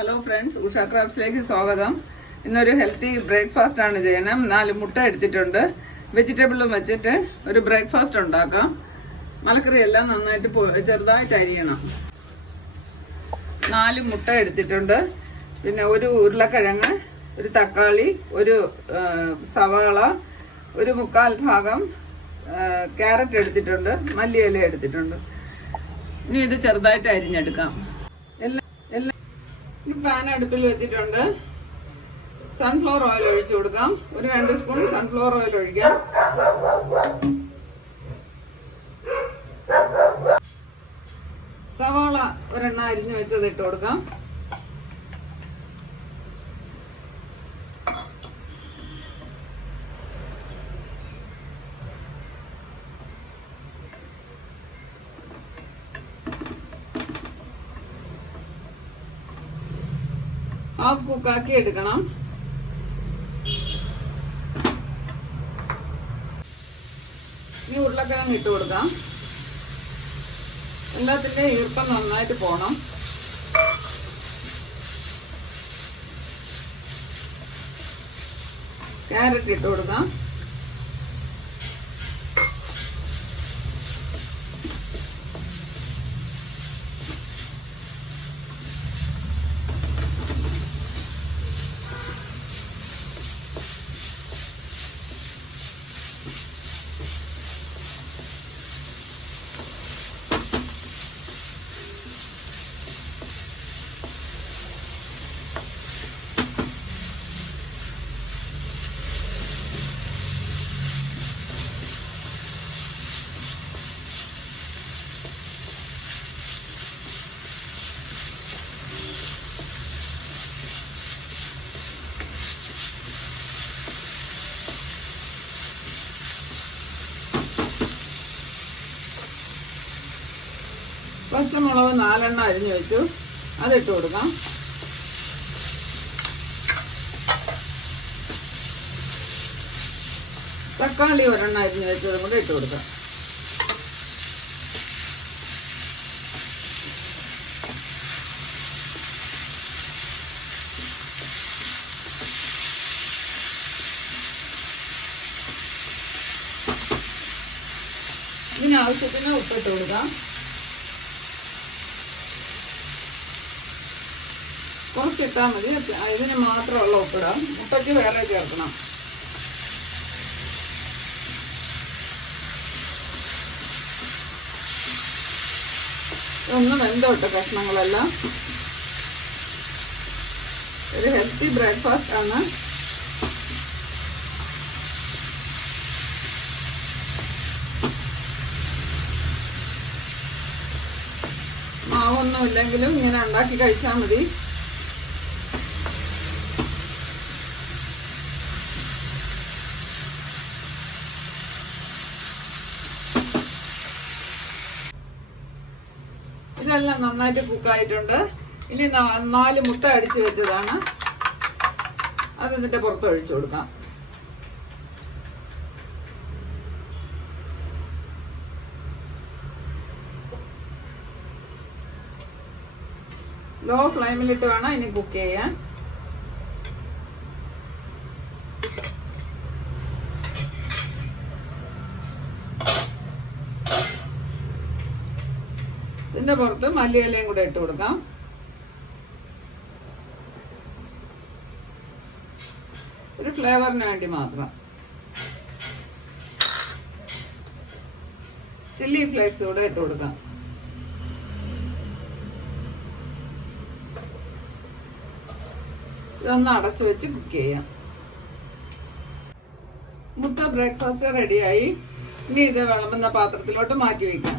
Hello friends, Usha ക്രാഫ്റ്റ്സിലേക്ക് സ്വാഗതം. ഇന്നൊരു healthy breakfast ആണ് ചെയ്യണം. 4 മുട്ട എടുത്തിട്ടുണ്ട്. വെജിറ്റബിളും വെച്ചിട്ട് ഒരു ബ്രേക്ക്ഫാസ്റ്റ് ഉണ്ടാക്കാം. മലക്കറി എല്ലാം നന്നായിട്ട് ചെറുതായിട്ട് അരിയണം. 4 മുട്ട എടുത്തിട്ടുണ്ട്. പിന്നെ ഒരു ഉരുളക്കിഴങ്ങ്, ഒരു തക്കാളി, ഒരു സവാള, ഒരു 1/4 ഭാഗം ക്യാരറ്റ് എടുത്തിട്ടുണ്ട്, മല്ലിയില എടുത്തിട്ടുണ്ട്. ഇനി ഇത് ചെറുതായിട്ട് അരിഞ്ഞെടുക്കാം. പാൻ അടുപ്പിൽ വെച്ചിട്ടുണ്ട്. സൺഫ്ലവർ ഓയിൽ ഒഴിച്ചു കൊടുക്കാം. ഒരു 2 സ്പൂൺ സൺഫ്ലവർ ഓയിൽ ഒഴിക്കാം. സവാള ഒരെണ്ണം അരിഞ്ഞു വെച്ചത് ഇട്ട് കൊടുക്കാം. ഹാഫ് കുക്കാക്കി എടുക്കണം. ഇനി ഉരുളക്കിഴങ്ങ് ഇട്ട് കൊടുക്കാം. എല്ലാത്തിന്റെ ഈർപ്പം നന്നായിട്ട് പോണം. ക്യാരറ്റ് ഇട്ട് കൊടുക്കാം. പച്ചമുളക് 4 എണ്ണം അരിഞ്ഞു വെച്ചു, അതിട്ട് കൊടുക്കാം. തക്കാളി ഒരെണ്ണം അരിഞ്ഞു വെച്ചതും കൂടെ ഇട്ട് കൊടുക്കാം. ഇതിനാവശ്യത്തിന് ഉപ്പിട്ട് കൊടുക്കാം. കുറച്ചിട്ടാൽ മതി. ഇതിന് മാത്രമുള്ള ഉപ്പിടാം. മുട്ടയ്ക്ക് വേറെ ചേർക്കണം. ഒന്ന് വെന്തോട്ടെ കഷ്ണങ്ങളെല്ലാം. ഒരു ഹെൽത്തി ബ്രേക്ക്ഫാസ്റ്റ് ആണ്. മാവൊന്നും ഇല്ലെങ്കിലും ഇങ്ങനെ ഉണ്ടാക്കി കഴിച്ചാൽ മതി. ഇതെല്ലാം നന്നായിട്ട് കുക്കായിട്ടുണ്ട്. ഇനി 4 മുട്ട അടിച്ചു വെച്ചതാണ്. അത് ഇതിന്റെ പുറത്ത് ഒഴിച്ചു കൊടുക്കാം. ലോ ഫ്ലെയിമിലിട്ട് വേണം ഇനി കുക്ക് ചെയ്യാൻ. ഇതിന്റെ പുറത്ത് മല്ലിയിലയും കൂടെ ഇട്ട് കൊടുക്കാം. ഒരു ഫ്ലേവറിന് വേണ്ടി മാത്രം. ചില്ലി ഫ്ലേക്സ് കൂടെ ഇട്ട് കൊടുക്കാം. ഇതൊന്ന് അടച്ചു വെച്ച് കുക്ക് ചെയ്യാം. മുട്ട ബ്രേക്ക്ഫാസ്റ്റ് റെഡിയായി. ഇനി ഇത് വിളമ്പുന്ന പാത്രത്തിലോട്ട് മാറ്റി വയ്ക്കാം.